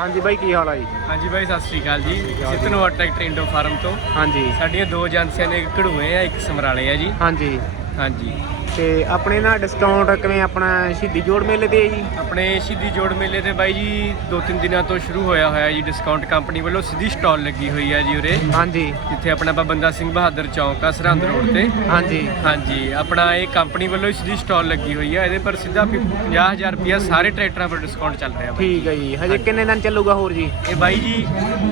ਹਾਂਜੀ ਬਾਈ ਕੀ ਹਾਲ ਆ ਜੀ? ਹਾਂਜੀ ਬਾਈ ਸਤਿ ਸ੍ਰੀ ਅਕਾਲ ਜੀ। ਸਿੱਧਨੋਵਾ ਟਰੈਕਟਰ ਇੰਡੋ ਫਾਰਮ ਤੋਂ। ਹਾਂਜੀ। ਸਾਡੀਆਂ ਦੋ ਏਜੰਸੀਆਂ ਨੇ ਇੱਕ ਘੜੂਏ ਆ ਇੱਕ ਸਮਰਾਲੇ ਆ ਜੀ। ਹਾਂਜੀ। ਹਾਂਜੀ। ਤੇ ਆਪਣੇ ਨਾ ਡਿਸਕਾਊਂਟ ਕਿਵੇਂ ਆਪਣਾ ਸ਼ਹੀਦੀ ਜੋੜ ਮੇਲੇ ਤੇ ਹੈ ਜੀ? ਆਪਣੇ ਸ਼ਹੀਦੀ ਜੋੜ ਮੇਲੇ ਤੇ ਬਾਈ ਜੀ ਦੋ ਤਿੰਨ ਦਿਨਾਂ ਤੋਂ ਸ਼ੁਰੂ ਹੋਇਆ ਹੋਇਆ ਜੀ ਡਿਸਕਾਊਂਟ ਕੰਪਨੀ ਵੱਲੋਂ ਸਿੱਧੀ ਸਟਾਲ ਲੱਗੀ ਹੋਈ ਹੈ ਜੀ ਉਰੇ। ਹਾਂਜੀ। ਜਿੱਥੇ ਆਪਣਾ ਬੰਦਾ ਸਿੰਘ ਬਹਾਦਰ ਚੌਂਕ ਆ ਸਰਹੰਦ ਰੋਡ ਤੇ। ਹਾਂਜੀ। ਹਾਂਜੀ ਆਪਣਾ ਇਹ ਕੰਪਨੀ ਵੱਲੋਂ ਸਿੱਧੀ ਸਟਾਲ ਲੱਗੀ ਹੋਈ ਹੈ ਇਹਦੇ ਪਰ ਸਿੱਧਾ 50000 ਰੁਪਇਆ ਸਾਰੇ ਟਰੈਕਟਰਾਂ ਪਰ ਡਿਸਕਾਊਂਟ ਚੱਲ ਰਿਹਾ ਬਾਈ ਠੀਕ ਹੈ ਜੀ। ਹਜੇ ਕਿੰਨੇ ਦਿਨ ਚੱਲੂਗਾ ਹੋਰ ਜੀ? ਇਹ ਬਾਈ ਜੀ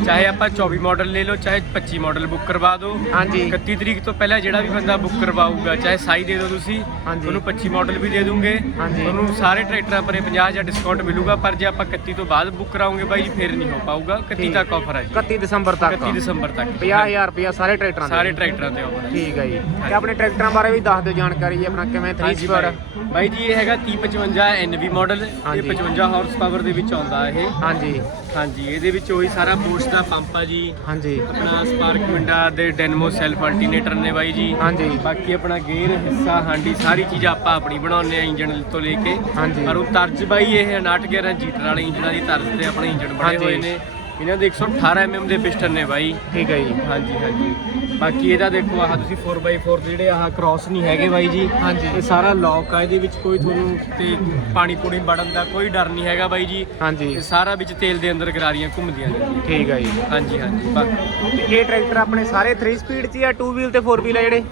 ਚਾਹੇ ਆਪਾਂ 24 ਮਾਡਲ ਲੈ ਲਓ ਚਾਹੇ 25 ਮਾਡਲ ਬੁੱਕ ਕਰਵਾ ਦਿਓ। ਹਾਂਜੀ। 31 ਤਰੀਕ ਤੋਂ ਪਹਿਲਾਂ ਜਿਹੜਾ ਵੀ ਬੰਦਾ ਬੁੱਕ ਕਰਵਾਊਗਾ ਚਾਹੇ ਸਾਈ ਦੇ ਦਿਓ ਤੁਸੀਂ। ਤੁਹਾਨੂੰ 25 ਮਾਡਲ ਵੀ ਦੇ ਦੂੰਗੇ। ਤੁਹਾਨੂੰ ਸਾਰੇ ਟਰੈਕਟਰਾਂ ਪਰੇ 50000 ਡਿਸਕਾਊਂਟ ਮਿਲੂਗਾ ਪਰ ਜੇ ਆਪਾਂ 31 ਤੋਂ ਬਾਅਦ ਬੁੱਕ ਕਰਾਉਂਗੇ ਬਾਈ ਫਿਰ ਨਹੀਂ ਹੋ ਪਾਊਗਾ। 31 ਠੀਕ। ਤੱਕ ਆਫਰ ਹੈ ਜੀ। 31 ਦਸੰਬਰ ਤੱਕ। 31 ਦਸੰਬਰ ਤੱਕ। 50000 ਰੁਪਇਆ ਸਾਰੇ ਟਰੈਕਟਰਾਂ ਦੇ ਸਾਰੇ ਟਰੈਕਟਰਾਂ ਤੇ ਆਫਰ ਠੀਕ ਹੈ ਜੀ। ਤੇ ਆਪਣੇ ਟਰੈਕਟਰਾਂ ਬਾਰੇ ਵੀ ਦੱਸ ਦਿਓ ਜਾਣਕਾਰੀ ਜੀ ਆਪਣਾ ਕਿਵੇਂ 3 ਹਾਂਜੀ ਸਪੀਡ ਬਾਈ। ਜੀ ਇਹ ਹੈਗਾ 3055 NV ਮਾਡਲ ਇਹ ਹਾਂਜੀ। 55 ਹਾਰਸ ਪਾਵਰ ਦੇ ਵਿੱਚ ਆਉਂਦਾ ਇਹ। ਹਾਂਜੀ। ਹਾਂਜੀ ਇਹਦੇ ਵਿੱਚ ਉਹੀ ਸਾਰਾ ਬੂਸਟ ਦਾ ਪੰਪ ਆ ਜੀ। ਹਾਂਜੀ। ਆਪਣਾ ਸਪਾਰਕ ਵਿੰਡਾ ਦੇ ਡੈਨਮੋ ਸੈਲਫ ਅਲਟਰਨੇਟਰ ਨੇ ਬਾਈ ਜੀ। ਹਾਂਜੀ। ਬਾਕੀ ਆਪਣਾ ਗੇਅਰ ਹਿੱਸਾ ਹਾਂਡੀ ਸਾਰੀ ਚੀਜ਼ਾਂ ਆਪਾਂ ਆਪਣੀ ਬਣਾਉਂਦੇ ਆ ਇੰਜਨ ਤੋਂ ਲੈ ਕੇ। ਹਾਂਜੀ। ਪਰ ਉਹ ਤਰਜ ਬਾਈ ਇਹ 59 11 ਜੀਟਰ ਵਾਲੇ ਇੰਜਨਾਂ ਦੀ ਤਰਜ਼ ਤੇ ਆਪਣੇ ਇੰਜਨ ਬਣੇ। ਹੋਏ ਨੇ। ਇਹਨਾਂ ਦੇ 118 mm ਦੇ ਪਿਸਟਨ ਨੇ ਬਾਈ। ਠੀਕ ਹੈ ਜੀ। ਹਾਂਜੀ ਹਾਂਜੀ। ਬਾਕੀ ਇਹਦਾ ਦੇਖੋ ਆਹ ਤੁਸੀਂ 4x4 ਦੇ ਜਿਹੜੇ ਆਹ ਕ੍ਰਾਸ ਨਹੀਂ ਹੈਗੇ ਬਾਈ ਜੀ ਹਾਂਜੀ। ਇਹ ਸਾਰਾ ਲੌਕ ਆ ਇਹਦੇ ਵਿੱਚ ਕੋਈ ਤੁਹਾਨੂੰ ਤੇ ਪਾਣੀ ਪੂਣੀ ਵੜਨ ਦਾ ਕੋਈ ਡਰ ਨਹੀਂ ਹੈਗਾ ਬਾਈ ਜੀ। ਹਾਂਜੀ। ਇਹ ਸਾਰਾ ਵਿੱਚ ਤੇਲ ਦੇ ਅੰਦਰ ਗਰਾਰੀਆਂ ਘੁੰਮਦੀਆਂ ਨੇ। ਠੀਕ ਹੈ ਜੀ। ਹਾਂਜੀ ਹਾਂਜੀ। ਬਾਕੀ ਤੇ ਇਹ ਟਰੈਕਟਰ ਆਪਣੇ ਸਾਰੇ 3 ਸਪੀਡ 'ਚ ਜਾਂ 2 ਵੀਲ ਤੇ 4 ਵੀਲ ਆ ਜਿਹੜੇ?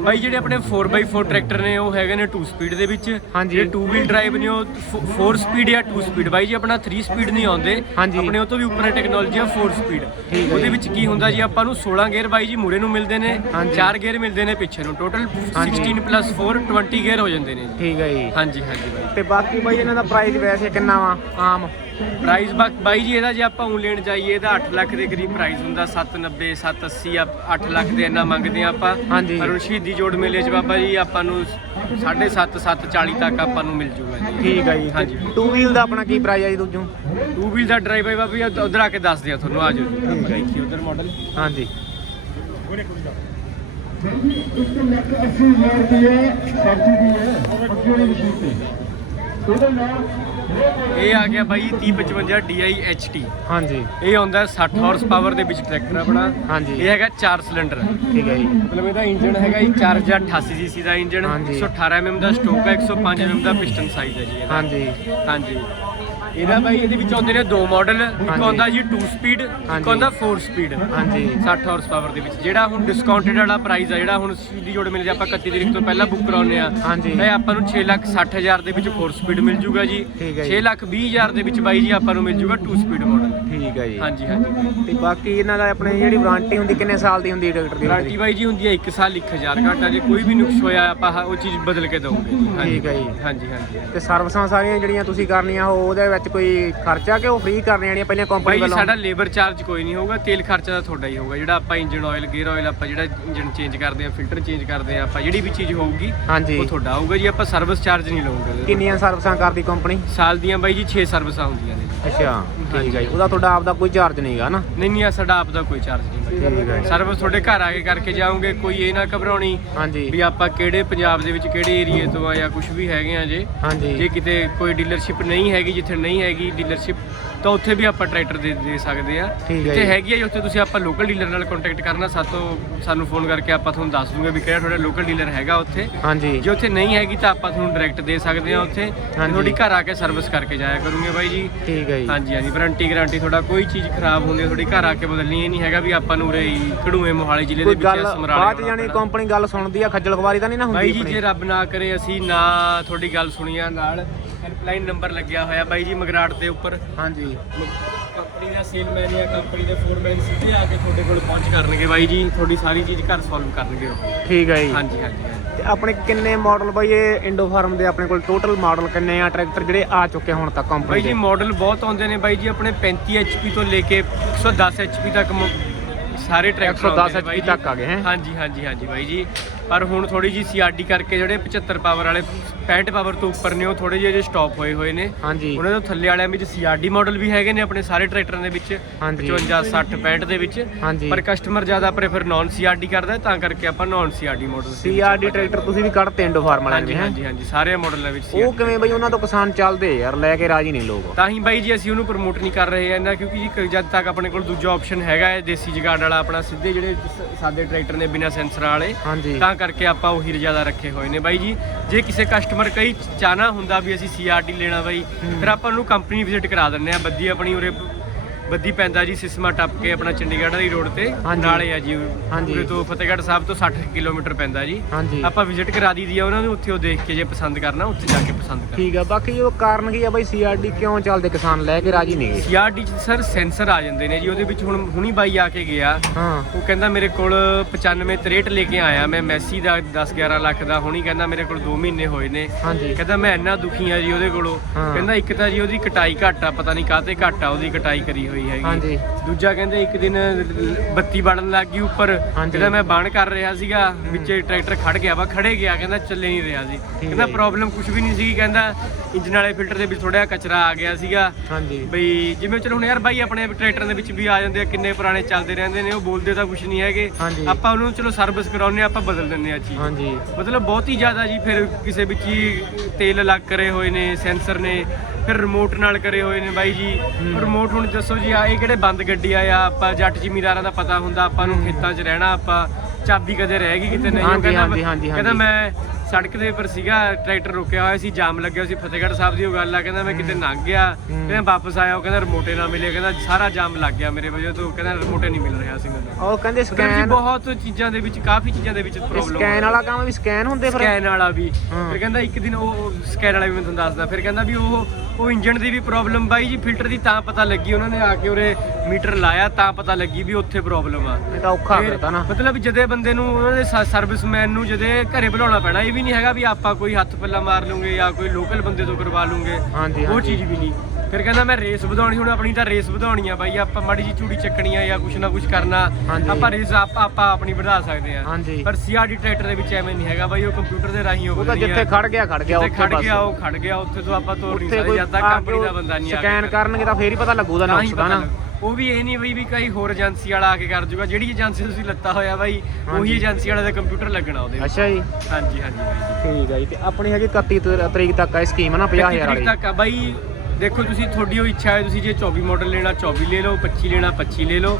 ਬਾਈ ਜਿਹੜੇ ਆਪਣੇ 4x4 ਟਰੈਕਟਰ ਨੇ ਉਹ ਹੈਗੇ ਨੇ 2 ਸਪੀਡ ਦੇ ਵਿੱਚ। ਜਿਹੜੇ 2 ਵੀਲ ਡਰਾਈਵ ਨੇ ਉਹ 4 ਸਪੀਡ ਜਾਂ 2 ਸਪੀਡ ਬਾਈ ਜੀ ਆਪਣਾ 3 ਸਪੀਡ ਨਹੀਂ ਆਉਂਦੇ। ਆਪਣੇ ਉਹ ਤੋਂ ਵੀ ਉੱਪਰ ਟੈਕਨੋਲੋਜੀ ਆ 4 ਸਪੀਡ ਉਹਦੇ। ਵਿੱਚ ਕੀ ਹੁੰਦਾ ਜੀ ਆਪਾਂ ਨੂੰ 16 ਗੇਅਰ ਬਾਈ ਜੀ ਮੂਰੇ ਨੂੰ ਮਿਲਦੇ ਨੇ ਹਾਂਜੀ। 4 ਗੇਅਰ ਮਿਲਦੇ ਨੇ ਪਿੱਛੇ ਨੂੰ ਟੋਟਲ ਹਾਂਜੀ। 16 4 20 ਗੇਅਰ ਹੋ ਜਾਂਦੇ ਨੇ। ਠੀਕ ਹੈ ਜੀ ਹਾਂਜੀ ਹਾਂਜੀ ਬਾਈ ਤੇ ਬਾਕੀ ਬਾਈ ਇਹਨਾਂ ਦਾ ਪ੍ਰਾਈਸ ਵੈਸੇ ਕਿੰਨਾ ਵਾ ਆਮ ਪ੍ਰਾਈਸ ਬਾਈ ਜੀ ਇਹਦਾ ਜੇ ਆਪਾਂ ਉਂ ਲੈਣ ਜਾਈਏ ਇਹਦਾ 8 ਲੱਖ ਦੇ ਕਰੀਬ ਪ੍ਰਾਈਸ ਹੁੰਦਾ 790 780 ਆ 8 ਲੱਖ ਦੇ ਇੰਨਾ ਮੰਗਦੇ ਆ ਆਪਾਂ। ਹਾਂਜੀ। ਪਰ ਉਹ ਸ਼ਹੀਦੀ ਜੋੜ ਮੇਲੇ 'ਚ ਬਾਬਾ ਜੀ ਆਪਾਂ ਨੂੰ 7.5 740 ਤੱਕ ਆਪਾਂ ਨੂੰ ਮਿਲ ਜੂਗਾ ਜੀ। ਠੀਕ ਹੈ ਜੀ। ਹਾਂਜੀ। 2 ਵੀਲ ਦਾ ਆਪਣਾ ਕੀ ਪ੍ਰਾਈਸ ਆ ਜੀ ਦੂਜੋਂ? ਟੂ ਵੀਲ ਦਾ ਡਰਾਈਵ ਹੈ ਬਾਬਾ ਜੀ ਉਧਰ ਆ ਕੇ ਦੱਸ ਦਿਆ ਤੁਹਾਨੂੰ ਆ ਜਾਓ ਜੀ। ਆਪਾਂ ਦੇਖੀਏ ਉਧਰ ਮਾਡਲ ਹਾਂਜੀ। ਇਹ ਆ ਗਿਆ ਬਾਈ 3055 DI HT ਹਾਂਜੀ। ਇਹ ਆਉਂਦਾ 60 ਹਾਰਸ ਪਾਵਰ ਦੇ ਵਿੱਚ ਟਰੈਕਟਰ ਆਪਣਾ ਹਾਂਜੀ। ਇਹ ਹੈਗਾ 4 ਸਿਲੰਡਰ ਠੀਕ ਹੈ ਜੀ। ਮਤਲਬ ਇਹਦਾ ਇੰਜਨ ਹੈਗਾ ਜੀ 4088 ਸੀਸੀ ਦਾ ਇੰਜਨ ਹਾਂਜੀ। 118 mm ਦਾ ਸਟੋਕ ਹੈ 105 mm ਦਾ ਪਿਸਟਨ ਸਾਈਜ਼ ਹੈ ਜੀ ਹਾਂਜੀ। ਹਾਂਜੀ। ਇਹਦਾ ਬਾਈ ਇਹਦੇ ਵਿੱਚ ਆਉਂਦੇ ਨੇ ਦੋ ਮਾਡਲ ਇੱਕ। ਆਉਂਦਾ ਜੀ 2 ਸਪੀਡ ਇੱਕ। ਆਉਂਦਾ 4 ਸਪੀਡ ਹਾਂਜੀ 60 ਹਾਰਸ ਪਾਵਰ ਦੇ ਵਿੱਚ ਜਿਹੜਾ ਹੁਣ ਡਿਸਕਾਊਂਟਡ ਵਾਲਾ ਪ੍ਰਾਈਸ ਆ ਜਿਹੜਾ ਹੁਣ ਸਿੱਧੀ ਜੋੜ ਮਿਲ ਜੇ ਆਪਾਂ 31 ਤਰੀਕ ਤੋਂ ਪਹਿਲਾਂ ਬੁੱਕ ਕਰਾਉਂਦੇ ਆ ਹਾਂਜੀ। ਇਹ ਆਪਾਂ ਨੂੰ 6 ਲੱਖ 60 ਹਜ਼ਾਰ ਦੇ ਵਿੱਚ 4 ਸਪੀਡ ਮਿਲ ਜੂਗਾ ਜੀ ਠੀਕ ਹੈ ਜੀ। 6 ਲੱਖ 20 ਹਜ਼ਾਰ ਦੇ ਵਿੱਚ ਬਾਈ ਜੀ ਆਪਾਂ ਨੂੰ ਮਿਲ ਜੂਗਾ 2 ਸਪੀਡ ਮਾਡਲ ਠੀਕ ਹੈ ਜੀ। ਹਾਂਜੀ ਹਾਂਜੀ। ਤੇ ਬਾਕੀ ਇਹਨਾਂ ਦਾ ਆਪਣੇ ਜਿਹੜੀ ਵਾਰੰਟੀ ਹੁੰਦੀ ਕਿੰਨੇ ਸਾਲ ਦੀ ਹੁੰਦੀ ਹੈ ਟਰੈਕਟਰ ਦੀ? ਗਾਰੰਟੀ ਬਾਈ ਜੀ ਹੁੰਦੀ ਹੈ 1 ਸਾਲ 1000 ਘੰਟਾ ਜੇ ਕੋਈ ਵੀ ਨੁਕਸ ਹੋਇਆ ਆਪਾਂ ਉਹ ਚੀਜ਼ ਬਦਲ ਕੇ ਦਵਾਂਗੇ ਜੀ। ਹਾਂਜੀ। ਠੀਕ ਹੈ ਜੀ। ਹਾਂਜੀ ਹਾਂਜੀ ਤੇ ਸਰਵਿਸਾਂ ਸਾਰੀਆਂ ਜਿਹੜੀਆਂ ਤੁਸੀਂ ਕਰਨੀਆਂ ਉਹ ਉਹਦੇ ਵਿੱਚ ਕੋਈ ਖਰਚਾ ਕਿ ਉਹ ਫ੍ਰੀ ਕਰਨੀਆਂ ਜਿਹੜੀਆਂ ਪਹਿਲਾਂ ਬਾਈ ਕੰਪਨੀ ਵੱਲੋਂ? ਸਾਡਾ ਲੇਬਰ ਚਾਰਜ ਕੋਈ ਨਹੀਂ ਹੋਊਗਾ ਤੇਲ ਖਰਚਾ ਤਾਂ ਤੁਹਾਡਾ ਹੀ ਹੋਊਗਾ। ਜਿਹੜਾ ਆਪਾਂ ਇੰਜਨ ਆਇਲ ਗੇਅਰ ਆਇਲ ਆਪਾਂ ਜਿਹੜਾ ਇੰਜਨ ਚੇਂਜ ਕਰਦੇ ਆ ਫਿਲਟਰ ਚੇਂਜ ਕਰਦੇ ਆ ਆਪਾਂ ਜਿਹੜੀ ਵੀ ਚੀਜ਼ ਹੋਊਗੀ ਹਾਂਜੀ। ਉਹ ਤੁਹਾਡਾ ਹੋਊਗਾ ਜੀ। ਆਪਾਂ ਸਰਵਿਸ ਚਾਰਜ ਨਹੀਂ ਲਵਾਂਗੇ ਕਿੰਨੀਆਂ ਸਰਵਿਸਾਂ ਕਰਦੀ ਕੰਪਨੀ ਸਾਲ ਦੀਆਂ ਬਾਈ ਜੀ 6 ਸਰਵਿਸਾਂ ਹੁੰਦੀਆਂ ਨੇ। ਅੱਛਾ ਠੀਕ ਹੈ ਜੀ। ਉਹਦਾ ਤੁਹਾਡਾ ਆਪ ਦਾ ਕੋਈ ਚਾਰਜ ਨਹੀਂਗਾ ਨਾ? ਨਹੀਂ ਨਹੀਂ ਸਾਡਾ ਆਪ ਦਾ ਕੋਈ ਚਾਰਜ ਨਹੀਂ ਠੀਕ ਹੈ ਸਰਵਿਸ ਤੁਹਾਡੇ ਘਰ ਆ ਕੇ ਕਰਕੇ ਜਾਓਗੇ ਕੋਈ ਇਹ ਨਾ ਘਬਰਾਉਣੀ ਹਾਂਜੀ। ਵੀ ਆਪਾਂ ਕਿਹੜੇ ਪੰਜਾਬ ਦੇ ਵਿੱਚ ਕਿਹੜੇ ਏਰੀਏ ਤੋਂ ਆ ਜਾਂ ਕੁਝ ਵੀ ਹੈਗੇ ਆ ਜੇ। ਜੇ ਹਾਂਜੀ ਕਿਤੇ ਕੋਈ ਡੀਲਰਸ਼ਿਪ ਨਹੀਂ ਹੈਗੀ ਜਿੱਥੇ ਨਹੀਂ ਹੈਗੀ ਡੀਲਰਸ਼ਿਪ ਤਾਂ ਉੱਥੇ ਵੀ ਆਪਾਂ ਟਰੈਕਟਰ ਦੇ ਦੇ ਸਕਦੇ ਆ ਠੀਕ ਹੈ ਜਿੱਥੇ ਜੀ। ਹੈਗੀ ਆ ਜੀ, ਉੱਥੇ ਤੁਸੀਂ ਆਪਾਂ ਲੋਕਲ ਡੀਲਰ ਨਾਲ ਕੰਟੈਕਟ ਕਰਨਾ ਸਾਤੋਂ ਸਾਨੂੰ ਫੋਨ ਕਰਕੇ ਆਪਾਂ ਤੁਹਾਨੂੰ ਦੱਸ ਦੂੰਗੇ ਵੀ ਕਿਹੜਾ ਤੁਹਾਡਾ ਲੋਕਲ ਡੀਲਰ ਹੈਗਾ ਉੱਥੇ ਹਾਂਜੀ ਜੇ ਉੱਥੇ ਨਹੀਂ ਹੈਗੀ ਤਾਂ ਆਪਾਂ ਤੁਹਾਨੂੰ ਡਾਇਰੈਕਟ ਦੇ ਸਕਦੇ ਆ ਉੱਥੇ ਤੇ ਹਾਂਜੀ। ਤੁਹਾਡੀ ਘਰ ਆ ਕੇ ਸਰਵਿਸ ਕਰਕੇ ਜਾਇਆ ਕਰੂੰਗੇ ਬਾਈ ਜੀ ਠੀਕ ਹੈ ਜੀ ਹਾਂਜੀ ਹਾਂਜੀ ਵਾਰੰਟੀ ਗਾਰੰਟੀ ਤੁਹਾਡਾ ਕੋਈ ਚੀਜ਼ ਖਰਾਬ ਹੁੰਦੀ ਹੈ ਤੁਹਾਡੀ ਘਰ ਆ ਕੇ ਬਦਲਣੀ ਇਹ ਨਹੀਂ ਹੈਗਾ ਵੀ ਆਪਾਂ ਨੂੰ ਉਰੇ ਹੀ ਘੜੂਏ ਮੋਹਾਲੀ ਜ਼ਿਲ੍ਹੇ ਦੇ ਕੋਈ ਵਿੱਚ ਗੱਲ ਸਮਰਾਲੇ ਬਾਅਦ ਚ ਆਉਣਾ ਜਾਣੀ। ਕੰਪਨੀ ਗੱਲ ਸੁਣਦੀ ਆ ਖੱਜਲ ਖਵਾਰੀ ਤਾਂ ਨਹੀਂ ਨਾ ਹੁੰਦੀ ਬਾਈ ਜੀ ਆਪਣੀ? ਜੇ ਰੱਬ ਨਾ ਕਰੇ ਅਸੀਂ ਨਾ ਤੁਹਾਡੀ ਗੱਲ ਸੁਣੀਆ ਨਾਲ ਹੈਲਪਲਾਈਨ ਨੰਬਰ ਲੱਗਿਆ ਹੋਇਆ ਬਾਈ ਜੀ ਮਗਰਾਟ ਦੇ ਉੱਪਰ ਹਾਂਜੀ ਕੰਪਨੀ ਦਾ ਸੇਲਮੈਨ ਜਾਂ ਕੰਪਨੀ ਦੇ ਫੋਰਮੈਨ ਸਿੱਧੇ ਆ ਕੇ ਤੁਹਾਡੇ ਕੋਲ ਪਹੁੰਚ ਕਰਨਗੇ ਬਾਈ ਜੀ ਤੁਹਾਡੀ ਸਾਰੀ ਚੀਜ਼ ਘਰ ਸੋਲਵ ਕਰਨਗੇ ਉਹ ਠੀਕ ਹੈ ਜੀ ਹਾਂਜੀ ਹਾਂਜੀ ਹਾਂਜੀ। ਤੇ ਆਪਣੇ ਕਿੰਨੇ ਮਾਡਲ ਬਾਈ ਇਹ ਇੰਡੋ ਫਾਰਮ ਦੇ ਆਪਣੇ ਕੋਲ ਟੋਟਲ ਮਾਡਲ ਕਿੰਨੇ ਆ ਟਰੈਕਟਰ ਜਿਹੜੇ ਆ ਚੁੱਕੇ ਹੁਣ ਤੱਕ ਕੰਪਨੀ ਬਾਈ ਜੀ ਦੇ ਮਾਡਲ ਬਹੁਤ ਆਉਂਦੇ ਨੇ ਬਾਈ ਜੀ ਆਪਣੇ 35 HP ਤੋਂ ਲੈ ਕੇ 110 HP ਤੱਕ ਮ- ਸਾਰੇ ਟਰੈਕਟਰ 110 ਆਉਂਦੇ ਨੇ ਬਾਈ HP। ਤੱਕ ਆ ਗਏ ਹੈਂ? ਹਾਂਜੀ ਹਾਂਜੀ ਹਾਂਜੀ ਬਾਈ ਜੀ ਪਰ ਹੁਣ ਥੋੜੀ ਜੀ ਸੀਆਰਡੀ ਕਰਕੇ ਜਿਹੜੇ 75 ਪਾਵਰ ਵਾਲੇ 65 ਪਾਵਰ ਤੋਂ ਉੱਪਰ ਨੇ ਉਹ ਥੋੜੇ ਜਿਹੇ ਸਟਾਪ ਹੋਏ ਹੋਏ ਨੇ। ਹਾਂਜੀ। ਉਹਨਾਂ ਦੇ ਥੱਲੇ ਵਾਲਿਆਂ ਵਿੱਚ ਸੀਆਰਡੀ ਮਾਡਲ ਵੀ ਹੈਗੇ ਨੇ ਆਪਣੇ ਸਾਰੇ ਟਰੈਕਟਰਾਂ ਦੇ ਵਿੱਚ ਹਾਂਜੀ। 55 60 65 ਦੇ ਵਿੱਚ। ਹਾਂਜੀ। ਪਰ ਕਸਟਮਰ ਜ਼ਿਆਦਾ ਪ੍ਰੇਫਰ ਨਾਨ ਸੀਆਰਡੀ ਕਰਦਾ ਹੈ, ਤਾਂ ਕਰਕੇ ਆਪਾਂ non CRD model CRD tractor ਤੁਸੀਂ ਵੀ ਕੱਢਤੇ ਇੰਡੋ ਫਾਰਮ ਵਾਲਿਆਂ ਹਾਂਜੀ ਹੈਂ? ਹਾਂਜੀ ਹਾਂਜੀ ਸਾਰੇ ਮਾਡਲਾਂ ਵਿੱਚ ਉਹ ਕਿਵੇਂ ਬਈ ਉਹਨਾਂ ਤੋਂ ਕਿਸਾਨ ਚੱਲਦੇ ਯਾਰ ਲੈ ਕੇ ਰਾਜੀ ਨਹੀਂ ਲੋਕ। ਤਾਂ ਹੀ ਬਾਈ ਜੀ ਅਸੀਂ ਉਹਨੂੰ ਪ੍ਰਮੋਟ ਨਹੀਂ ਕਰ ਰਹੇ ਇਹਨਾਂ ਕਿਉਂਕਿ ਜੀ ਕ- ਜਦ ਤੱਕ ਆਪਣੇ ਕੋਲ ਦੂਜਾ ਆਪਸ਼ਨ ਹੈਗਾ ਹੈ ਦੇਸੀ ਜਗਾੜ ਵਾਲਾ ਆਪਣਾ ਸਿੱਧੇ ਜਿਹੜੇ ਸ- ਸਾਦੇ ਟਰੈਕਟਰ ਨੇ ਬਿਨਾ ਸੈਂਸਰ ਵਾਲੇ ਹਾਂਜੀ। ਤਾਂ ਕਰਕੇ ਆਪਾਂ ਉਹੀ ਜ਼ਿਆਦਾ ਰੱਖੇ ਹੋਏ ਨੇ ਬਾਈ ਜੀ। ਜੇ ਕਿਸੇ ਕਸਟਮਰ ਕਈ ਚਾਹਨਾ ਹੁੰਦਾ ਵੀ ਅਸੀਂ ਸੀਆਰਟੀ ਲੈਣਾ ਬਾਈ ਫਿਰ ਆਪਾਂ ਨੂੰ ਕੰਪਨੀ ਵਿਜ਼ਿਟ ਕਰਾ ਦਿੰਨੇ ਆ ਬੱਦੀ ਆਪਣੀ ਉਰੇ ਬੱਦੀ ਪੈਂਦਾ ਜੀ ਸਿਸਮਾ ਟੱਪ ਕੇ ਆਪਣਾ ਚੰਡੀਗੜ੍ਹ ਵਾਲੀ ਰੋਡ ਤੇ ਹਾਂਜੀ। ਨਾਲੇ ਆ ਜੀ ਹਾਂਜੀ। ਉਰੇ ਤੋਂ ਫਤਿਹਗੜ੍ਹ ਸਾਹਿਬ ਤੋਂ 60 ਕਿਲੋਮੀਟਰ ਪੈਂਦਾ ਜੀ। ਹਾਂਜੀ। ਆਪਾਂ ਵਿਜ਼ਿਟ ਕਰਾ ਦਈਦੀ ਆ ਉਹਨਾਂ ਨੂੰ ਉੱਥੇ ਉਹ ਦੇਖ ਕੇ ਜੇ ਪਸੰਦ ਕਰਨਾ ਉੱਥੇ ਜਾ ਕੇ ਪਸੰਦ ਕਰ ਠੀਕ ਆ ਬਾਕੀ ਉਹ ਕਾਰਨ ਕੀ ਆ ਬਈ ਸੀਆਰਡੀ ਕਿਉਂ ਚੱਲਦੇ ਕਿਸਾਨ ਲੈ ਕੇ ਰਾਜੀ ਨਹੀਂ ਸੀਆਰਡੀ ਚ ਸਰ ਸੈਂਸਰ ਆ ਜਾਂਦੇ ਨੇ ਜੀ ਉਹਦੇ ਵਿੱਚ ਹੁਣ ਹੁਣੀ ਬਾਈ ਆ ਕੇ ਗਿਆ। ਹਾਂ। ਉਹ ਕਹਿੰਦਾ ਮੇਰੇ ਕੋਲ 95 63 ਲੈ ਕੇ ਆਇਆ ਮੈਂ ਮੈਸੀ ਦਾ 10 11 ਲੱਖ ਦਾ ਹੁਣੀ ਕਹਿੰਦਾ ਮੇਰੇ ਕੋਲ 2 ਮਹੀਨੇ ਹੋਏ ਨੇ। ਹਾਂਜੀ। ਕਹਿੰਦਾ ਮੈਂ ਇੰਨਾ ਦੁਖੀ ਆ ਜੀ ਉਹਦੇ ਕੋਲੋਂ। ਹਾਂ। ਕਹਿੰਦਾ ਇੱਕ ਤਾਂ ਜੀ ਉਹਦੀ ਕਟਾਈ ਘੱਟ ਆ ਪਤਾ ਨਹੀਂ ਕਾਹਤੇ ਘੱਟ ਆ ਉਹਦੀ ਕਟਾਈ ਕਰੀ ਹੋਈ ਹੈਗੀ। ਹਾਂਜੀ। ਦੂਜਾ ਕਹਿੰਦੇ ਇੱਕ ਦਿਨ ਬੱਤੀ ਬਣਨ ਲੱਗ ਗਈ ਉੱਪਰ। ਕਹਿੰਦਾ ਮੈਂ ਬਾਣ ਕਰ ਰਿਹਾ ਸੀਗਾ ਵਿੱਚ ਟਰੈਕਟਰ ਖੜ ਗਿਆ ਵਾ ਖੜੇ ਗਿਆ ਕਹਿੰਦਾ ਚੱਲੇ ਨਹੀਂ ਰਿਹਾ ਸੀ। ਕਹਿੰਦਾ। ਪ੍ਰੋਬਲਮ ਕੁਝ ਵੀ ਨਹੀਂ ਸੀਗੀ ਕਹਿੰਦਾ ਇੰਜਨ ਵਾਲੇ ਫਿਲਟਰ ਦੇ ਵਿੱਚ ਥੋੜਾ ਜਿਹਾ ਕਚਰਾ ਆ ਗਿਆ ਸੀਗਾ। ਹਾਂਜੀ। ਬਈ ਜਿਵੇਂ ਚਲੋ ਹੁਣ ਯਾਰ ਬਾਈ ਆਪਣੇ ਟਰੈਕਟਰਾਂ ਦੇ ਵਿੱਚ ਵੀ ਆ ਜਾਂਦੇ ਆ ਕਿੰਨੇ ਪੁਰਾਣੇ ਚੱਲਦੇ ਰਹਿੰਦੇ ਨੇ ਉਹ ਬੋਲਦੇ ਤਾਂ ਕੁਝ ਨਹੀਂ ਹੈਗੇ। ਆਪਾਂ ਉਹਨੂੰ ਚਲੋ ਸਰਵਿਸ ਕਰਾਉਂਦੇ ਆ ਆਪਾਂ ਬਦਲ ਦਿੰਦੇ ਆ ਚੀਜ਼। ਹਾਂਜੀ। ਮਤਲਬ ਬਹੁਤ ਹੀ ਜ਼ਿਆਦਾ ਜੀ ਫਿਰ ਕਿਸੇ ਵਿੱਚ ਹੀ ਤੇਲ ਲੱਗ ਕਰੇ ਹੋਏ ਨੇ ਸੈਂਸਰ ਨੇ ਫਿਰ ਰਿਮੋਟ ਨਾਲ ਕਰੇ ਹੋਏ ਨੇ ਬਾਈ ਜੀ। ਰਿਮੋਟ ਹੁਣ ਦੱਸੋ ਜੀ ਆ ਇਹ ਕਿਹੜੇ ਬੰਦ ਗੱਡੀ ਆ ਆ ਆਪਾਂ ਜੱਟ ਜ਼ਿਮੀਦਾਰਾਂ ਦਾ ਪਤਾ ਹੁੰਦਾ ਆਪਾਂ ਨੂੰ ਖੇਤਾਂ 'ਚ ਰਹਿਣਾ ਆਪਾਂ ਚਾਬੀ ਕਦੇ ਰਹਿ ਗਈ ਕਿਤੇ ਨਹੀਂ? ਉਹ ਹਾਂਜੀ, ਕਹਿੰਦਾ ਹਾਂਜੀ, ਕਹਿੰਦਾ ਹਾਂਜੀ। ਮੈਂ ਸੜਕ ਦੇ ਉੱਪਰ ਸੀਗਾ ਟਰੈਕਟਰ ਰੁਕਿਆ ਹੋਇਆ ਸੀ ਜਾਮ ਲੱਗਿਆ ਸੀ ਫਤਿਹਗੜ੍ਹ ਸਾਹਿਬ ਦੀ ਉਹ ਗੱਲ ਆ ਕਹਿੰਦਾ ਮੈਂ ਕਿਤੇ ਲੰਘ ਗਿਆ। ਕਹਿੰਦਾ ਵਾਪਸ ਆਇਆ ਉਹ ਕਹਿੰਦਾ ਰਿਮੋਟੇ ਨਾ ਮਿਲੇ ਕਹਿੰਦਾ ਸਾਰਾ ਜਾਮ ਲੱਗ ਗਿਆ ਮੇਰੇ ਵਜ੍ਹਾ ਤੋਂ ਕਹਿੰਦਾ ਰਿਮੋਟੇ ਨਹੀਂ ਮਿਲ ਰਿਹਾ ਸੀ ਮੈਨੂੰ ਉਹ ਕਹਿੰਦੇ ਮਤਲਬ ਜੀ ਸਕੈਨ ਬਹੁਤ ਚੀਜ਼ਾਂ ਦੇ ਵਿੱਚ ਕਾਫੀ ਚੀਜ਼ਾਂ ਦੇ ਵਿੱਚ ਪ੍ਰੋਬਲਮ ਸਕੈਨ ਵਾਲਾ ਕੰਮ ਵੀ ਸਕੈਨ ਹੁੰਦੇ ਫਿਰ? ਸਕੈਨ ਵਾਲਾ ਵੀ। ਹਾਂ। ਫਿਰ ਕਹਿੰਦਾ ਇੱਕ ਦਿਨ ਉਹ ਸਕੈਨ ਵਾਲਾ ਵੀ ਮੈਂ ਤੁਹਾਨੂੰ ਦੱਸਦਾ। ਫਿਰ ਕਹਿੰਦਾ ਵੀ ਉਹ ਉਹ ਇੰਜਨ ਦੀ ਵੀ ਪ੍ਰੋਬਲਮ ਬਾਈ ਜੀ ਫਿਲਟਰ ਦੀ ਤਾਂ ਪਤਾ ਲੱਗੀ ਉਹਨਾਂ ਨੇ ਆ ਕੇ ਉਰੇ ਮੀਟਰ ਲਾਇਆ ਤਾਂ ਪਤਾ ਲੱਗੀ ਵੀ ਉੱਥੇ ਪ੍ਰੋਬਲਮ ਆ। ਇਹ ਤਾਂ ਔਖਾ ਫਿਰ ਕਰਤਾ ਨਾ। ਮਤਲਬ ਜਦੇ ਬੰਦੇ ਨੂੰ ਉਹਨਾਂ ਦੇ ਸਰਵਿਸਮੈਨ ਨੂੰ ਜਦੇ ਘਰੇ ਬੁਲਾਉਣਾ ਪੈਣਾ ਇਹ ਵੀ ਨਹੀਂ ਹੈਗਾ ਵੀ ਆਪਾਂ ਕੋਈ ਹੱਥ ਪੱਲਾ ਮਾਰ ਲੂਗੇ ਜਾਂ ਕੋਈ ਲੋਕਲ ਬੰਦੇ ਤੋਂ ਕਰਵਾ ਲੂਗੇ। ਹਾਂਜੀ ਉਹ ਹਾਂਜੀ। ਚੀਜ਼ ਵੀ ਨਹੀਂ। ਫਿਰ ਕਹਿੰਦਾ ਮੈਂ ਰੇਸ ਵਧਾਉਣੀ ਹੁਣ ਆਪਣੀ ਤਾਂ ਰੇਸ ਵਧਾਉਣੀ ਆ ਬਾਈ ਆਪਾਂ ਮਾੜੀ ਜੀ ਚੂੜੀ ਚੱਕਣੀ ਆ ਜਾਂ ਕੁਛ ਨਾ ਕੁਛ ਕਰਨਾ ਹਾਂਜੀ। ਆਪਾਂ ਰੇਸ ਆਪਾਂ ਆਪਾਂ ਆਪਣੀ ਵਧਾ ਸਕਦੇ ਆ। ਹਾਂਜੀ। ਪਰ ਸੀਆਰਡੀ ਟਰੈਕਟਰ ਦੇ ਵਿੱਚ ਐਵੇਂ ਨਹੀਂ ਹੈਗਾ ਬਾਈ ਉਹ ਕੰਪਿਊਟਰ ਦੇ ਰਾਹੀਂ ਉਹ ਉਹ ਤਾਂ ਜਿੱਥੇ। ਖੜ ਗਿਆ ਖੜ ਗਿਆ ਉੱਥੇ ਖੜ ਬਸ। ਗਿਆ ਉਹ ਖੜ ਗਿਆ ਉੱਥੇ ਤੋਂ ਆਪਾਂ ਤੋਰ ਨਹੀਂ ਉੱਥੇ ਸਕਦੇ ਕੋਈ ਜਦ ਤੱਕ ਕੰਪਨੀ ਦਾ ਬੰਦਾ ਨਹੀਂ ਆ ਸਕੈਨ ਕਰਨਗੇ ਤਾਂ ਫੇਰ ਹੀ ਪਤਾ ਲੱਗੂਗਾ ਤਾਂ ਹੀ ਨੁਕਸ ਦਾ ਪਤਾ ਨਾ। ਲੱਗ- ਉਹ ਵੀ ਇਹ ਨਹੀਂ ਬਈ ਵੀ ਕਈ ਹੋਰ ਏਜੰਸੀ ਵਾਲਾ ਆ ਕੇ ਕਰ ਜੂਗਾ ਜਿਹੜੀ ਏਜੰਸੀ ਤੁਸੀਂ ਲੱਤਾ ਹੋਇਆ ਬਾਈ ਉਹੀ। ਏਜੰਸੀ ਵਾਲੇ ਦਾ ਕੰਪਿਊਟਰ ਲੱਗਣਾ ਉਹਦੇ ਵਿੱਚ। ਅੱਛਾ ਜੀ। ਹਾਂਜੀ ਹਾਂਜੀ ਬਾਈ ਠੀਕ ਆ ਜੀ ਤੇ ਆਪਣੀ ਹੈਗੀ 31 ਤਰ- ਤਰੀਕ ਤੱਕ ਆ ਸਕੀਮ ਹੈ ਨਾ 50000 25 ਵਾਲੀ। ਤੱਕ ਆ ਬਾਈ ਦੇਖੋ ਤੁਸੀਂ ਤੁਹਾਡੀ ਉਹ ਇੱਛਾ ਹੈ ਤੁਸੀਂ ਜੇ 24 ਮਾਡਲ ਲੈਣਾ 24 ਲੈ ਲਓ 25 ਲੈਣਾ 25 ਲੈ ਲਓ।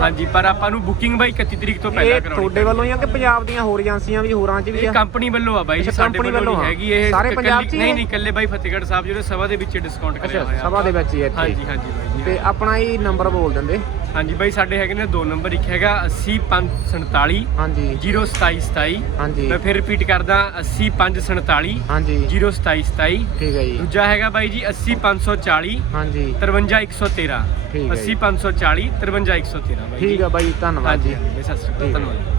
ਹਾਂਜੀ ਪਰ ਆਪਾਂ ਨੂੰ ਬੁਕਿੰਗ ਬਾਈ 31 ਤਰੀਕ ਤੋਂ ਪਹਿਲਾਂ ਇਹ ਕਰਾਉਣੀ ਤੁਹਾਡੇ ਵੱਲੋਂ ਹੀ ਆ ਕਿ ਪੰਜਾਬ ਦੀਆਂ ਹੋਰ ਏਜੰਸੀਆਂ ਵੀ ਹੋਰਾਂ 'ਚ ਵੀ ਇਹ ਆ? ਕੰਪਨੀ ਵੱਲੋਂ ਆ ਬਾਈ ਅੱਛਾ, ਸਾਡੇ company ਵੱਲੋਂ ਵੱਲੋਂ ਨਹੀਂ ਆ। ਹੈਗੀ ਇਹ ਸਾਰੇ ਇਕੱਲੀ- ਪੰਜਾਬ 'ਚ ਹੀ ਨਹੀਂ ਹੈ? ਨਹੀਂ ਇਕੱਲੇ ਬਾਈ ਫਤਿਹਗੜ੍ਹ ਸਾਹਿਬ ਜਿਹੜੇ ਸਭਾ ਦੇ ਵਿੱਚ ਡਿਸਕਾਊਂਟ ਕਰਿਆ ਹੋਇਆ। ਸਭਾ ਦੇ ਵਿੱਚ ਹੀ ਹਾਂਜੀ ਇੱਥੇ। ਹਾਂਜੀ ਬਾਈ ਜੀ ਤੇ ਆਪਣਾ ਹੀ ਨੰਬਰ ਬੋਲ ਦਿੰਦੇ। ਹਾਂਜੀ ਬਾਈ ਸਾਡੇ ਹੈਗੇ ਨੇ ਦੋ ਨੰਬਰ ਇੱਕ ਹੈਗਾ 80547 ਹਾਂਜੀ। 02727 ਹਾਂਜੀ। ਮੈਂ ਫਿਰ ਰਿਪੀਟ ਕਰਦਾ 80547 ਹਾਂਜੀ। 02727 ਠੀਕ ਹੈ ਜੀ। ਦੂਜਾ ਹੈਗਾ ਬਾਈ ਜੀ 80540 ਹਾਂਜੀ। 53113 ਠੀਕ ਹੈ ਜੀ। 80540 53113 ਬਾਈ ਠੀਕ ਆ ਬਾਈ ਧੰਨਵਾਦ ਜੀ। ਸਤਿ ਸ਼੍ਰੀ ਅਕਾਲ ਹੈ। ਧੰਨਵਾਦ।